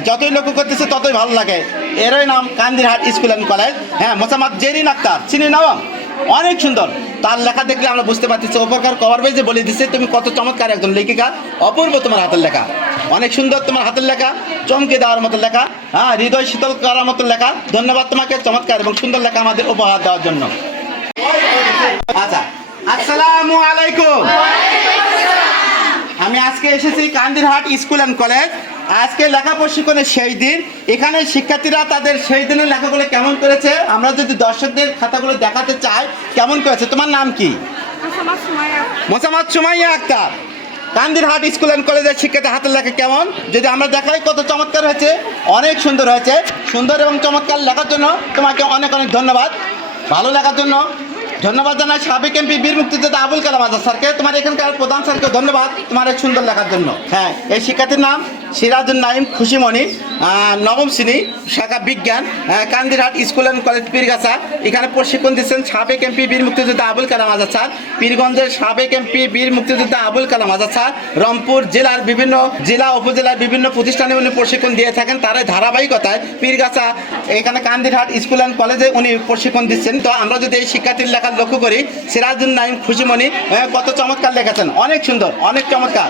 হ্যাঁ যতই লক্ষ্য করতেছে ততই ভালো লাগে। এরই নাম কান্দিরহাট স্কুল অ্যান্ড কলেজ। হ্যাঁ মোসাম্মদ জেরিন আক্তার, চিনি নাম অনেক সুন্দর। তার লেখা দেখলে আমরা বুঝতে পারছি উপকার কভার পেজে বলে দিচ্ছে তুমি কত চমৎকার একজন লেখিকা, অপূর্ব তোমার হাতের লেখা। অনেক সুন্দর তোমার হাতের লেখা, চমকে দেওয়ার মতো লেখা হ্যাঁ হৃদয় শীতল করার মতো লেখা। ধন্যবাদ তোমাকে চমৎকার এবং সুন্দর লেখা আমাদের উপহার দেওয়ার জন্য। আচ্ছা আসসালামু আলাইকুম। আমি আজকে এসেছি কান্দিরহাট স্কুল অ্যান্ড কলেজ। আজকে লেখা প্রশিক্ষণের সেই দিন। এখানে শিক্ষার্থীরা তাদের সেই দিনের লেখাগুলো কেমন করেছে? আমরা যদি দর্শকদের খাতাগুলো দেখাতে চাই কেমন করেছে? তোমার নাম কি? মোসাম্মদ সুমাইয়া আক্তার। কান্দিরহাট স্কুল অ্যান্ড কলেজের শিক্ষার্থী হাতের লেখা কেমন? যদি আমরা দেখাই কত চমৎকার হয়েছে অনেক সুন্দর হয়েছে। সুন্দর এবং চমৎকার লেখার জন্য তোমাকে অনেক অনেক ধন্যবাদ। ভালো লেখার জন্য ধন্যবাদ জানাই সাবেক এমপি বীর মুক্তিযোদ্ধা আবুল কালাম আজাদ স্যারকে। তোমার এখানকার প্রধান স্যারকে ধন্যবাদ তোমার এক সুন্দর লেখার জন্য। হ্যাঁ এই শিক্ষার্থীর নাম? সিরাজুল নাইম খুশিমণি নবম শ্রেণি শাখা বিজ্ঞান Kandirhat school and college, Pirgachha. এখানে প্রশিক্ষণ দিচ্ছেন সাবেক এমপি বীর মুক্তিযোদ্ধা আবুল কালাম আজাদ স্যার, পীরগঞ্জের সাবেক এমপি বীর মুক্তিযোদ্ধা আবুল কালাম আজাদ স্যার, রংপুর জেলার বিভিন্ন জেলা, উপজেলার বিভিন্ন প্রতিষ্ঠানে উনি প্রশিক্ষণ দিয়ে থাকেন। তার ধারাবাহিকতায় পীরগাছা, এখানে কান্দিরহাট স্কুল অ্যান্ড কলেজে উনি প্রশিক্ষণ দিচ্ছেন। তো আমরা যদি এই শিক্ষার্থীর লেখা লক্ষ্য করি সিরাজুল নাইম খুশিমণি কত চমৎকার লেখেছেন। অনেক সুন্দর, অনেক চমৎকার।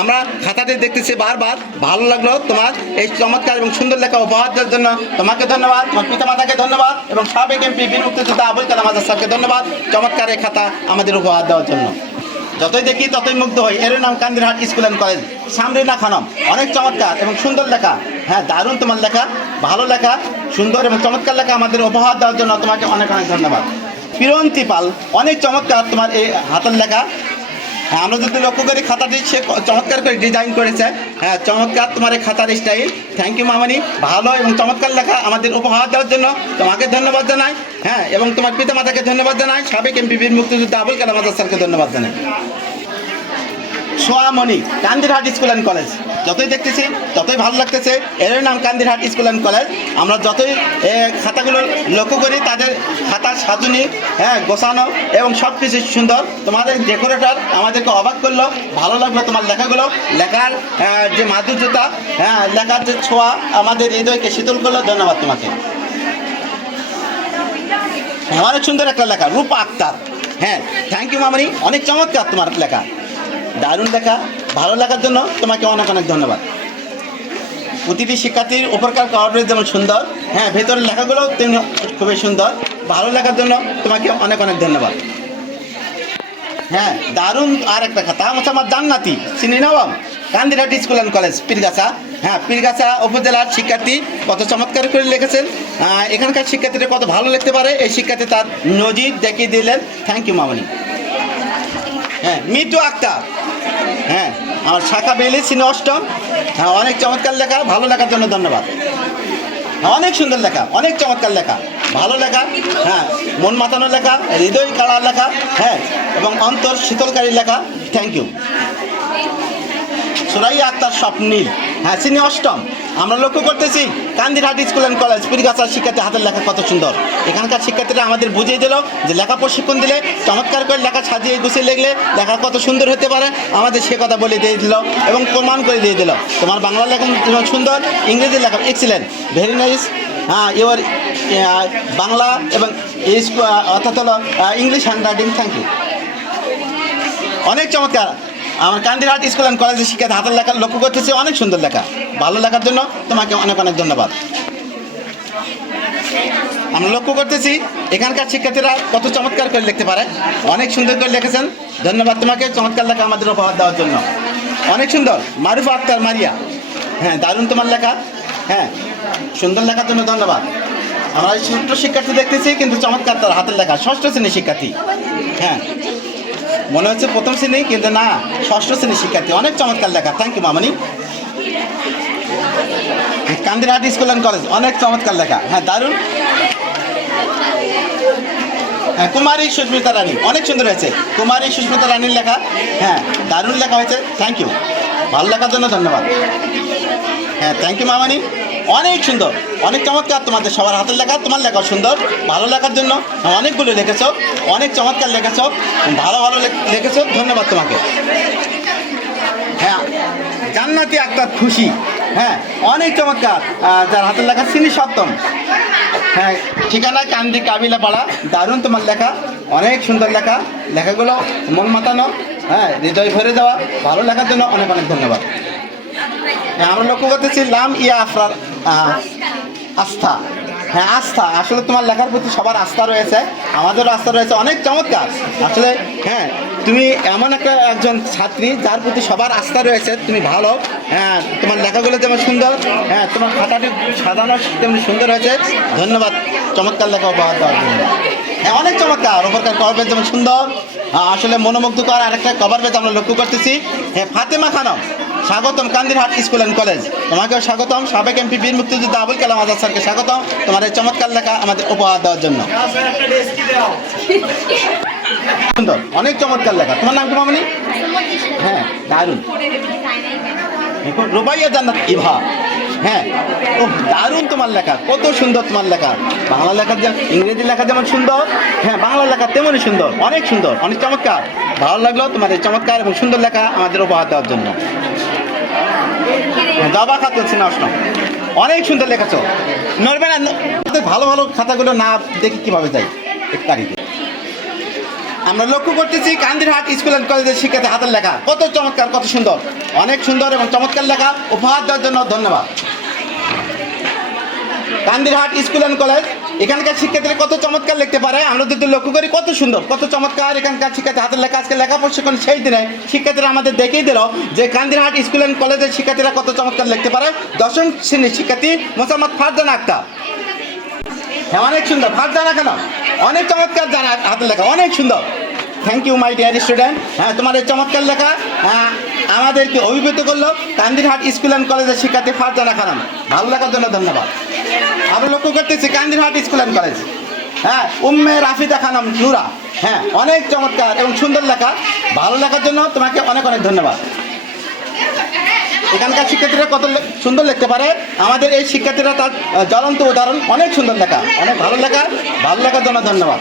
আমরা খাতাটি দেখতেছি বারবার ভালো লাগল তোমার এই চমৎকার এবং সুন্দর লেখা উপহার দেওয়ার জন্য। তোমাকে ধন্যবাদ, তোমার পিতা মাতাকে ধন্যবাদ এবং সাবেক এমপি বীর মুক্তিযোদ্ধা আবুল কালাম আজাদ স্যারকে ধন্যবাদ চমৎকার এই খাতা আমাদের উপহার দেওয়ার জন্য। যতই দেখি ততই মুগ্ধ হই। এর নাম Kandirhat school and college, Samrina Khanam. অনেক চমৎকার এবং সুন্দর লেখা। হ্যাঁ দারুণ তোমার লেখা, ভালো লেখা, সুন্দর এবং চমৎকার লেখা আমাদের উপহার দেওয়ার জন্য তোমাকে অনেক অনেক ধন্যবাদ। ফিরন্তি পাল, অনেক চমৎকার তোমার এই হাতের লেখা। আমরা যদি লক্ষ্য করি খাতাটি, সে চমৎকার করে ডিজাইন করেছে। হ্যাঁ চমৎকার তোমার এই খাতার স্টাইল থ্যাংক ইউ মামানি। ভালো এবং চমৎকার লেখা আমাদের উপহার দেওয়ার জন্য তোমাকে ধন্যবাদ জানাই। হ্যাঁ এবং তোমার পিতা মাতাকে ধন্যবাদ জানাই। সাবেক এমপি বীর মুক্তিযুদ্ধ আবুল কালাম আজাদ স্যারকে ধন্যবাদ জানাই। Soyamoni Kandirhat school and college যতই দেখতেছি ততই ভালো লাগতেছে। এর নাম কান্দিরহাট স্কুল অ্যান্ড কলেজ। আমরা যতই খাতাগুলো লক্ষ্য করি তাদের খাতার সাজুনি হ্যাঁ গোছানো এবং সব কিছু সুন্দর। তোমাদের ডেকোরেটর আমাদেরকে অবাক করল ভালো লাগল তোমার লেখাগুলো। লেখার যে মাধুর্যতা হ্যাঁ লেখার যে ছোঁয়া আমাদের হৃদয়কে শীতল করল। ধন্যবাদ তোমাকে। হ্যাঁ, অনেক সুন্দর একটা লেখা রূপা আক্তার। হ্যাঁ থ্যাংক ইউ মামনি। অনেক চমৎকার তোমার লেখা। দারুণ দেখা, ভালো লেখার জন্য তোমাকে অনেক অনেক ধন্যবাদ। প্রতিটি শিক্ষার্থীর উপরকার কভারেজ যেমন সুন্দর হ্যাঁ ভেতরের লেখাগুলোও তেমনি খুবই সুন্দর, ভালো লেখার জন্য তোমাকে অনেক অনেক ধন্যবাদ। হ্যাঁ দারুণ আর একটা কথা হচ্ছে আমার জান্নাতি, চিনি নবম Kandirhat school and college Pirgachha. হ্যাঁ পীরগাছা উপজেলার শিক্ষার্থী কত চমৎকার করে লিখেছেন। এখানকার শিক্ষার্থীরা কত ভালো লিখতে পারে, এই শিক্ষার্থী তার নজির দেখিয়ে দিলেন। থ্যাংক ইউ মামনি। হ্যাঁ মিটু আক্তার হ্যাঁ আমার শাখা বেলি সিনে অষ্টম। হ্যাঁ অনেক চমৎকার লেখা ভালো লেখার জন্য ধন্যবাদ। হ্যাঁ, অনেক সুন্দর লেখা অনেক চমৎকার লেখা ভালো লেখা হ্যাঁ মন মাতানো লেখা হৃদয় কাড়ার লেখা হ্যাঁ এবং অন্তর শীতলকারী লেখা থ্যাংক ইউ সুরাই আক্তার স্বপ্নীল হ্যাঁ সিনি অষ্টম। আমরা লক্ষ্য করতেছি, কান্দিরহাট স্কুল অ্যান্ড কলেজ পীরগাছার শিক্ষার্থী হাতের লেখা কত সুন্দর। এখানকার শিক্ষার্থীরা আমাদের বুঝিয়ে দিল যে লেখা প্রশিক্ষণ দিলে চমৎকার করে লেখা সাজিয়ে গুছিয়ে লিখলে লেখা কত সুন্দর হতে পারে। আমাদের সে কথা বলে দিয়ে দিল এবং প্রমাণ করে দিয়ে দিল। তোমার বাংলা লেখা সুন্দর, ইংরেজি লেখা এক্সিলেন্ট ভেরি নাইস হ্যাঁ ইউর বাংলা এবং অর্থাৎ হলো English handwriting thank you অনেক চমৎকার। আমার কান্দিরহাট স্কুল অ্যান্ড কলেজের শিক্ষার্থী হাতের লেখা লক্ষ্য করতেছি, অনেক সুন্দর লেখা। ভালো লেখার জন্য তোমাকে অনেক অনেক ধন্যবাদ। আমরা লক্ষ্য করতেছি, এখানকার শিক্ষার্থীরা কত চমৎকার করে লিখতে পারে। অনেক সুন্দর করে লিখেছেন। ধন্যবাদ তোমাকে, চমৎকার লেখা আমাদের উপহার দেওয়ার জন্য। অনেক সুন্দর। মারুফা আক্তার মারিয়া। হ্যাঁ দারুণ তোমার লেখা। হ্যাঁ সুন্দর লেখার জন্য ধন্যবাদ। আমরা ছোট্ট শিক্ষার্থী দেখতেছি, কিন্তু চমৎকার তার হাতের লেখা, ষষ্ঠ শ্রেণির শিক্ষার্থী। হ্যাঁ মনে হচ্ছে প্রথম শ্রেণি, কিন্তু না, ষষ্ঠ শ্রেণির শিক্ষার্থী। অনেক চমৎকার লেখা। থ্যাংক ইউ মামনি। কান্দিরহাট স্কুল অ্যান্ড কলেজ অনেক চমৎকার লেখা। হ্যাঁ দারুণ। হ্যাঁ কুমারী সুস্মিতা রানী, অনেক সুন্দর হয়েছে। কুমারী সুস্মিতা রানীর লেখা। হ্যাঁ দারুণ লেখা হয়েছে। থ্যাংক ইউ ভালো লেখার জন্য ধন্যবাদ। হ্যাঁ থ্যাংক ইউ মামানি। অনেক সুন্দর অনেক চমৎকার তোমাদের সবার হাতের লেখা তোমার লেখা সুন্দর ভালো লেখার জন্য হ্যাঁ, অনেকগুলো লিখেছো অনেক চমৎকার লিখেছো ভালো ভালো লেখ- লিখেছো ধন্যবাদ তোমাকে। হ্যাঁ জান্নাতি আক্তার খুশি হ্যাঁ অনেক চমৎকার যার হাতের লেখা শ্রেণি সপ্তম। হ্যাঁ ঠিকানা কান্দি কাবিলা পাড়া দারুণ তোমার লেখা অনেক সুন্দর লেখা লেখাগুলো মন মাতানো হ্যাঁ হৃদয় ভরে দেওয়া ভালো লেখার জন্য অনেক অনেক ধন্যবাদ। হ্যাঁ আমরা লক্ষ্য করতেছি লাম ইয়া আফরার আস্থা। হ্যাঁ আস্থা। আসলে তোমার লেখার প্রতি সবার আস্থা রয়েছে। আমাদেরও আস্থা রয়েছে অনেক চমৎকার। আসলে হ্যাঁ তুমি এমন একটা একজন ছাত্রী, যার প্রতি সবার আস্থা রয়েছে, তুমি ভালো হ্যাঁ তোমার লেখাগুলো যেমন সুন্দর হ্যাঁ তোমার খাতাটি সাজানো তেমনি সুন্দর হয়েছে। ধন্যবাদ চমৎকার লেখা উপহার দেওয়ার জন্য। হ্যাঁ অনেক চমৎকার ওপরকার কভার যেমন সুন্দর। আসলে মনোমুগ্ধকর আরেকটা কভার পেজ আমরা লক্ষ্য করতেছি। হ্যাঁ ফাতেমা খানম। স্বাগতম কান্দিরহাট স্কুল অ্যান্ড কলেজ তোমাকেও স্বাগতম। সাবেক এমপি বীর মুক্তিযুদ্ধ আবুল কালাম আজাদ স্যারকে স্বাগতম। তোমার এই চমৎকার লেখা আমাদের উপহার দেওয়ার জন্য। সুন্দর, অনেক চমৎকার লেখা। তোমার নাম কি মামনি? হ্যাঁ দারুণ। দেখুন রুবাইয়া জান্নাত ইভা। হ্যাঁ ও, দারুণ তোমার লেখা। কত সুন্দর তোমার লেখা। বাংলা লেখা যেমন, ইংরেজি লেখা যেমন সুন্দর। হ্যাঁ বাংলা লেখা তেমনই সুন্দর। অনেক সুন্দর, অনেক চমৎকার। ভালো লাগল তোমার এই চমৎকার এবং সুন্দর লেখা আমাদের উপহার দেওয়ার জন্য। জবা খাতুন না অষ্টম। অনেক সুন্দর লেখাছো। নড়বে না ভালো ভালো খাতাগুলো না দেখি কীভাবে যাই? তারিখে। আমরা লক্ষ্য করতেছি কান্দিরহাট স্কুল অ্যান্ড কলেজের শিক্ষার্থী হাতের লেখা। কত চমৎকার, কত সুন্দর। অনেক সুন্দর এবং চমৎকার লেখা। উপহার দেওয়ার জন্য ধন্যবাদ। কান্দিরহাট স্কুল অ্যান্ড কলেজ এখানকার শিক্ষার্থীরা কত চমৎকার লিখতে পারে? আমরা যদি লক্ষ্য করি, কত সুন্দর, কত চমৎকার এখানকার শিক্ষার্থী হাতের লেখা আজকে লেখা প্রশিক্ষণ সেই দিনে শিক্ষার্থীরা আমাদের দেখিয়ে দিল যে কান্দিরহাট স্কুল অ্যান্ড কলেজের শিক্ষার্থীরা কত চমৎকার লিখতে পারে। দশম শ্রেণির শিক্ষার্থী মোসাম্মদ ফারজানা আক্তার। হ্যাঁ অনেক সুন্দর। ফারজানা কেন অনেক চমৎকার জানা হাতের লেখা, অনেক সুন্দর। Thank you my dear student হ্যাঁ তোমার এই চমৎকার লেখা হ্যাঁ আমাদেরকে অভিভূত করল কান্দিরহাট স্কুল অ্যান্ড কলেজের শিক্ষার্থী ফারজানা খানম। ভালো লাগার জন্য ধন্যবাদ। আমরা লক্ষ্য করতেছি কান্দিরহাট স্কুল অ্যান্ড কলেজ হ্যাঁ উম্মে রাফিদা খানম নুরা হ্যাঁ অনেক চমৎকার এবং সুন্দর লেখা। ভালো লেখার জন্য তোমাকে অনেক অনেক ধন্যবাদ। এখানকার শিক্ষার্থীরা কত সুন্দর লিখতে পারে। আমাদের এই শিক্ষার্থীরা তার জ্বলন্ত উদাহরণ। অনেক সুন্দর লেখা। অনেক ভালো লেখা। ভালো লেখার জন্য ধন্যবাদ।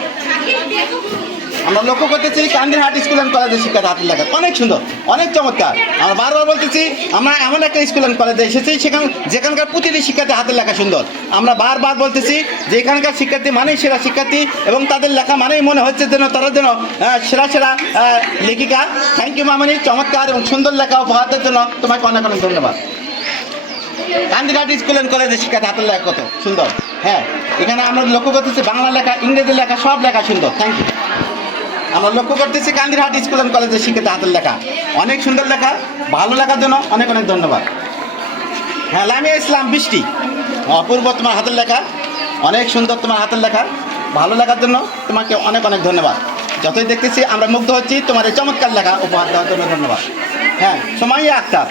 আমরা লক্ষ্য করতেছি কান্দিরহাট স্কুল অ্যান্ড কলেজের শিক্ষার্থী হাতের লেখা। অনেক সুন্দর, অনেক চমৎকার। আমরা বারবার বলতেছি, আমরা এমন একটা স্কুল অ্যান্ড কলেজে এসেছি, সেখান যেখানকার প্রতিটি শিক্ষার্থী হাতের লেখা সুন্দর। আমরা বারবার বলতেছি যে এখানকার শিক্ষার্থী মানেই সেরা শিক্ষার্থী এবং তাদের লেখা মানেই মনে হচ্ছে যেন তারা যেন সেরা সেরা লেখিকা। থ্যাংক ইউ মামনি। চমৎকার এবং সুন্দর লেখা উপহার দেওয়ার জন্য তোমাকে অনেক অনেক ধন্যবাদ। গান্ধীঘাট স্কুল অ্যান্ড কলেজের শিক্ষার্থী হাতের লেখা কত সুন্দর। হ্যাঁ এখানে আমরা লক্ষ্য করতেছি বাংলা লেখা, ইংরেজি লেখা, সব লেখা সুন্দর। থ্যাংক ইউ আমরা লক্ষ্য করতেছি কান্দিরহাট স্কুল অ্যান্ড কলেজের শিক্ষার্থী হাতের লেখা। অনেক সুন্দর লেখা, ভালো লেখার জন্য অনেক অনেক ধন্যবাদ। হ্যাঁ লামিয়া ইসলাম বৃষ্টি। অপূর্ব তোমার হাতের লেখা, অনেক সুন্দর তোমার হাতের লেখা, ভালো লেখার জন্য তোমাকে অনেক অনেক ধন্যবাদ। যতই দেখতেছি আমরা মুগ্ধ হচ্ছি, তোমার এই চমৎকার লেখা উপহার দেওয়ার জন্য ধন্যবাদ। হ্যাঁ সোমাইয়া আক্তার।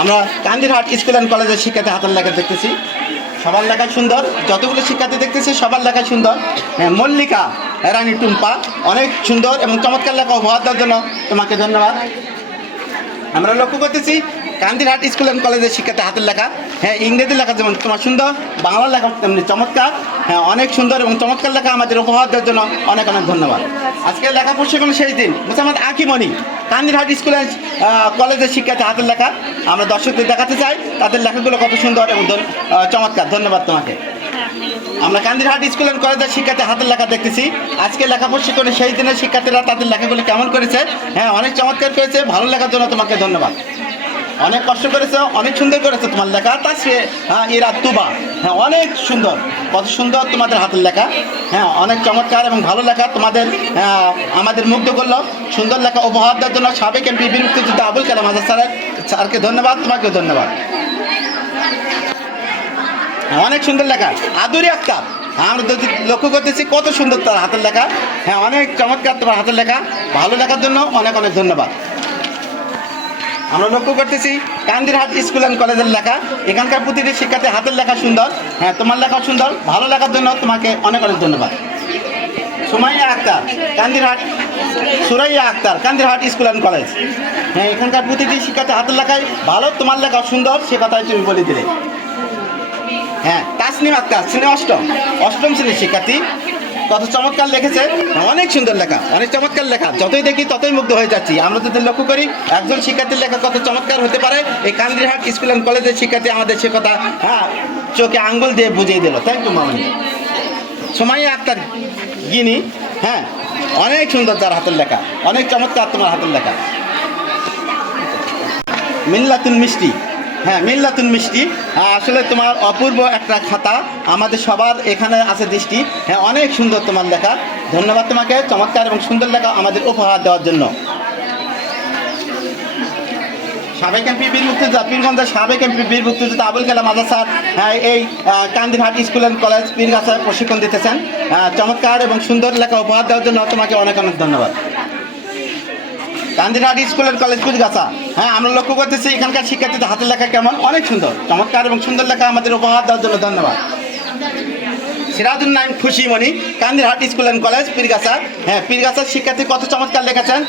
আমরা কান্দিরহাট স্কুল অ্যান্ড কলেজের শিক্ষার্থী হাতের লেখা দেখতেছি। সবার লেখা সুন্দর, যতগুলো শিক্ষার্থী দেখতেছি, সবার লেখা সুন্দর। হ্যাঁ মল্লিকা, রানী টুম্পা, অনেক সুন্দর এবং চমৎকার লেখা উপহার দেওয়ার জন্য তোমাকে ধন্যবাদ। আমরা লক্ষ্য করতেছি কান্দিরহাট স্কুল অ্যান্ড কলেজের শিক্ষার্থী হাতের লেখা। হ্যাঁ ইংরেজি লেখা যেমন তোমার সুন্দর, বাংলা লেখা তেমনি চমৎকার। হ্যাঁ অনেক সুন্দর এবং চমৎকার লেখা আমাদের উপহার দেওয়ার জন্য অনেক অনেক ধন্যবাদ। আজকে লেখা পড়ছে কোনো সেই দিন, মোসাম্মদ আকিমণি কান্দিরহাট স্কুল অ্যান্ড কলেজের শিক্ষার্থী হাতের লেখা। আমরা দর্শকদের দেখাতে চাই। তাদের লেখাগুলো কত সুন্দর এবং চমৎকার। ধন্যবাদ তোমাকে। আমরা কান্দিরহাট স্কুল অ্যান্ড কলেজের শিক্ষার্থী হাতের লেখা দেখতেছি। আজকে লেখা প্রশিক্ষণে সেই দিনের শিক্ষার্থীরা তাদের লেখাগুলো কেমন করেছে? হ্যাঁ অনেক চমৎকার করেছে। ভালো লেখার জন্য তোমাকে ধন্যবাদ। অনেক কষ্ট করেছ অনেক সুন্দর করেছে তোমার লেখা। তা সে হ্যাঁ এরা তুবা। হ্যাঁ অনেক সুন্দর। কত সুন্দর তোমাদের হাতের লেখা। হ্যাঁ অনেক চমৎকার এবং ভালো লেখা তোমাদের হ্যাঁ, আমাদের মুগ্ধ করল। সুন্দর লেখা উপহার দেওয়ার জন্য সাবেক এমপি বীর আবুল কালাম আজাদ স্যারের স্যারকে ধন্যবাদ তোমাকেও ধন্যবাদ। হ্যাঁ, অনেক সুন্দর লেখা। আদুরি আক্তার হ্যাঁ, আমরা যদি লক্ষ্য করতেছি কত সুন্দর তার হাতের লেখা। হ্যাঁ অনেক চমৎকার তোমার হাতের লেখা। ভালো লেখার জন্য অনেক অনেক ধন্যবাদ। আমরা লক্ষ্য করতেছি কান্দিরহাট স্কুল অ্যান্ড কলেজের লেখা। এখানকার প্রতিটি শিক্ষার্থী হাতের লেখা সুন্দর। হ্যাঁ তোমার লেখা সুন্দর। ভালো লেখার জন্য তোমাকে অনেক অনেক ধন্যবাদ। Sumaiya Akter, Kandirhat, Suraiya Akter, Kandirhat school and college. হ্যাঁ এখানকার প্রতিটি শিক্ষার্থী হাতের লেখায় ভালো, তোমার লেখা সুন্দর, সে কথাই তুমি বলে দিলে। হ্যাঁ তাসনিম আক্তার শ্রেণি অষ্টম। অষ্টম শ্রেণির শিক্ষার্থী। কত চমৎকার লিখেছে। অনেক সুন্দর লেখা, অনেক চমৎকার লেখা। যতই দেখি ততই মুগ্ধ হয়ে যাচ্ছি। আমরা যদি লক্ষ্য করি, একজন শিক্ষার্থীর লেখা কত চমৎকার হতে পারে। এই কান্দিরহাট স্কুল অ্যান্ড কলেজের শিক্ষার্থী আমাদের সে কথা হ্যাঁ চোখে আঙ্গুল দিয়ে বুঝিয়ে দিল। থ্যাংক ইউ মামনি। সময় আক্তার গিনি হ্যাঁ অনেক সুন্দর তার হাতের লেখা, অনেক চমৎকার তোমার হাতের লেখা। মিল্লাতুন মিষ্টি। হ্যাঁ মিল্লাতুন মিষ্টি। আসলে তোমার অপূর্ব একটা খাতা। আমাদের সবার এখানে আছে দৃষ্টি। হ্যাঁ অনেক সুন্দর তোমার লেখা। ধন্যবাদ তোমাকে চমৎকার এবং সুন্দর লেখা আমাদের উপহার দেওয়ার জন্য। সাবেক এমপি বীর মুক্তিযোদ্ধা পীরগঞ্জের সাবেক এমপি বীর মুক্তিযোদ্ধা আবুল কালাম আজাদ স্যার হ্যাঁ, এই কান্দিরহাট স্কুল অ্যান্ড কলেজ পীরগাছায় প্রশিক্ষণ দিতেছেন। চমৎকার এবং সুন্দর লেখা উপহার দেওয়ার জন্য তোমাকে অনেক অনেক ধন্যবাদ। কান্দিরহাট স্কুল কলেজ কুচগাছা হ্যাঁ আমরা লক্ষ্য করতেছি এখানকার শিক্ষার্থীদের হাতের লেখা কেমন? অনেক সুন্দর, চমৎকার এবং সুন্দর লেখা আমাদের উপহার দেওয়ার জন্য ধন্যবাদ। Sirajul Naim Khushi Moni Kandirhat school and college Pirgachha. হ্যাঁ পীরগাছার শিক্ষার্থী কত চমৎকার লেখেছেন?